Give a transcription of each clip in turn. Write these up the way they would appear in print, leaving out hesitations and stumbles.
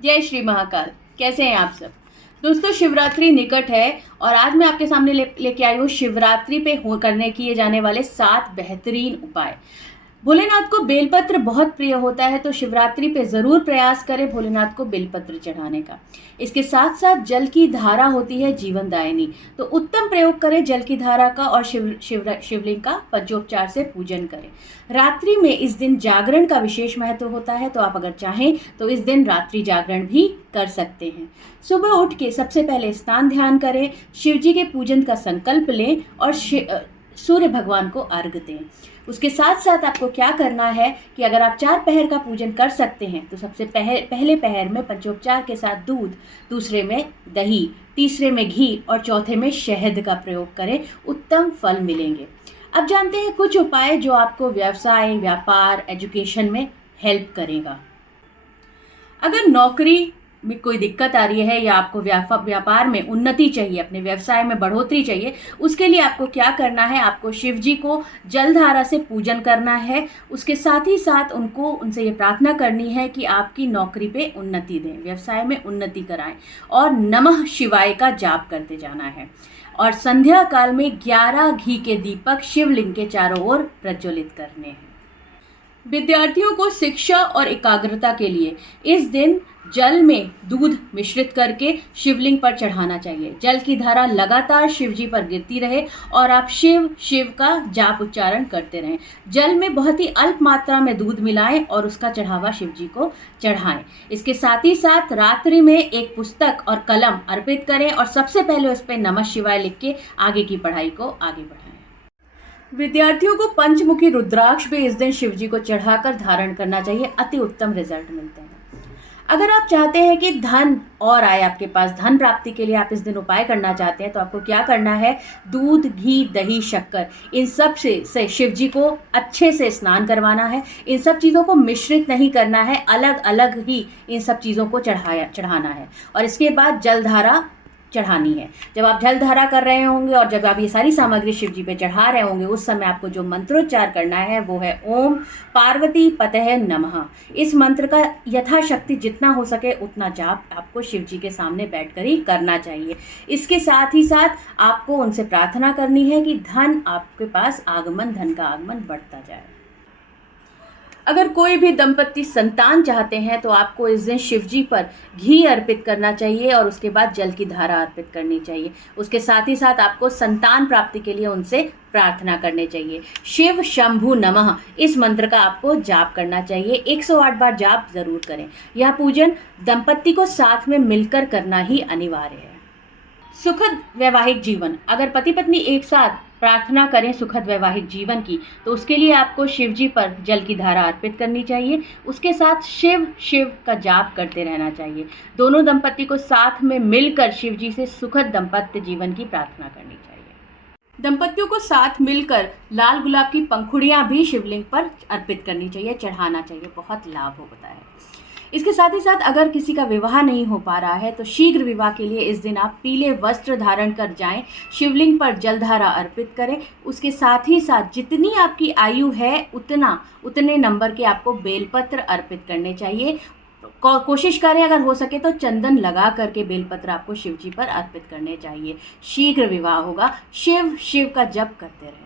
जय श्री महाकाल। कैसे हैं आप सब दोस्तों। शिवरात्रि निकट है और आज मैं आपके सामने लेके आई हूँ शिवरात्रि पे करने किए जाने वाले 7 बेहतरीन उपाय। भोलेनाथ को बेलपत्र बहुत प्रिय होता है, तो शिवरात्रि पे ज़रूर प्रयास करें भोलेनाथ को बेलपत्र चढ़ाने का। इसके साथ साथ जल की धारा होती है जीवनदायिनी, तो उत्तम प्रयोग करें जल की धारा का और शिवलिंग का पंचोपचार से पूजन करें। रात्रि में इस दिन जागरण का विशेष महत्व होता है, तो आप अगर चाहें तो इस दिन रात्रि जागरण भी कर सकते हैं। सुबह उठ के सबसे पहले स्नान ध्यान करें, शिव जी के पूजन का संकल्प लें और सूर्य भगवान को अर्घ दें। उसके साथ साथ आपको क्या करना है कि अगर आप 4 पहर का पूजन कर सकते हैं तो सबसे पहले पहर में पंचोपचार के साथ दूध, दूसरे में दही, तीसरे में घी और चौथे में शहद का प्रयोग करें, उत्तम फल मिलेंगे। अब जानते हैं कुछ उपाय जो आपको व्यवसाय, व्यापार, एजुकेशन में हेल्प करेगा। अगर नौकरी में कोई दिक्कत आ रही है या आपको व्यापार में उन्नति चाहिए, अपने व्यवसाय में बढ़ोतरी चाहिए, उसके लिए आपको क्या करना है, आपको शिव जी को जलधारा से पूजन करना है। उसके साथ ही साथ उनसे ये प्रार्थना करनी है कि आपकी नौकरी पे उन्नति दें, व्यवसाय में उन्नति कराएं और नमः शिवाय का जाप करते जाना है। और संध्या काल में 11 घी के दीपक शिवलिंग के चारों ओर प्रज्वलित करने हैं। विद्यार्थियों को शिक्षा और एकाग्रता के लिए इस दिन जल में दूध मिश्रित करके शिवलिंग पर चढ़ाना चाहिए। जल की धारा लगातार शिव जी पर गिरती रहे और आप शिव शिव का जाप उच्चारण करते रहें। जल में बहुत ही अल्प मात्रा में दूध मिलाएं और उसका चढ़ावा शिव जी को चढ़ाएं। इसके साथ ही साथ रात्रि में एक पुस्तक और कलम अर्पित करें और सबसे पहले उस पर नमः शिवाय लिख के आगे की पढ़ाई को आगे बढ़ाएं। विद्यार्थियों को पंचमुखी रुद्राक्ष भी इस दिन शिव जी को चढ़ाकर धारण करना चाहिए, अति उत्तम रिजल्ट मिलते हैं। अगर आप चाहते हैं कि धन और आए आपके पास, धन प्राप्ति के लिए आप इस दिन उपाय करना चाहते हैं, तो आपको क्या करना है, दूध, घी, दही, शक्कर, इन सब से शिव जी को अच्छे से स्नान करवाना है। इन सब चीज़ों को मिश्रित नहीं करना है, अलग अलग ही इन सब चीज़ों को चढ़ाना है और इसके बाद जलधारा चढ़ानी है। जब आप जलधारा कर रहे होंगे और जब आप ये सारी सामग्री शिव जी पे चढ़ा रहे होंगे, उस समय आपको जो मंत्रोच्चार करना है वो है ओम पार्वती पतये नमः। इस मंत्र का यथाशक्ति जितना हो सके उतना जाप आपको शिव जी के सामने बैठकर ही करना चाहिए। इसके साथ ही साथ आपको उनसे प्रार्थना करनी है कि धन आपके पास धन का आगमन बढ़ता जाए। अगर कोई भी दंपत्ति संतान चाहते हैं तो आपको इस दिन शिव जी पर घी अर्पित करना चाहिए और उसके बाद जल की धारा अर्पित करनी चाहिए। उसके साथ ही साथ आपको संतान प्राप्ति के लिए उनसे प्रार्थना करनी चाहिए। शिव शंभु नमः इस मंत्र का आपको जाप करना चाहिए। 108 बार जाप जरूर करें। यह पूजन दंपत्ति को साथ में मिलकर करना ही अनिवार्य है। सुखद वैवाहिक जीवन, अगर पति पत्नी एक साथ प्रार्थना करें सुखद वैवाहिक जीवन की, तो उसके लिए आपको शिव जी पर जल की धारा अर्पित करनी चाहिए। उसके साथ शिव शिव का जाप करते रहना चाहिए। दोनों दंपत्ति को साथ में मिलकर शिव जी से सुखद दाम्पत्य जीवन की प्रार्थना करनी चाहिए। दंपतियों को साथ मिलकर लाल गुलाब की पंखुड़ियाँ भी शिवलिंग पर अर्पित करनी चाहिए, चढ़ाना चाहिए, बहुत लाभ होता है। इसके साथ ही साथ अगर किसी का विवाह नहीं हो पा रहा है तो शीघ्र विवाह के लिए इस दिन आप पीले वस्त्र धारण कर जाएं, शिवलिंग पर जलधारा अर्पित करें। उसके साथ ही साथ जितनी आपकी आयु है उतने नंबर के आपको बेलपत्र अर्पित करने चाहिए। कोशिश करें अगर हो सके तो चंदन लगा करके बेलपत्र आपको शिव जी पर अर्पित करने चाहिए। शीघ्र विवाह होगा। शिव शिव का जप करते रहें।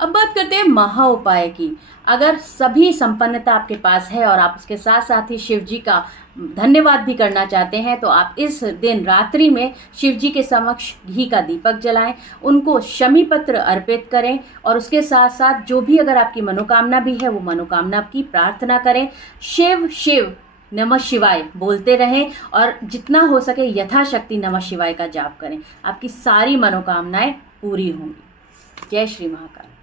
अब बात करते हैं महा उपाय की। अगर सभी संपन्नता आपके पास है और आप उसके साथ साथ ही शिव जी का धन्यवाद भी करना चाहते हैं, तो आप इस दिन रात्रि में शिव जी के समक्ष घी का दीपक जलाएं, उनको शमी पत्र अर्पित करें और उसके साथ साथ जो भी अगर आपकी मनोकामना भी है वो मनोकामना की प्रार्थना करें। शिव शिव नमः शिवाय बोलते रहें और जितना हो सके यथाशक्ति नमः शिवाय का जाप करें। आपकी सारी मनोकामनाएं पूरी होंगी। जय श्री महाकाल।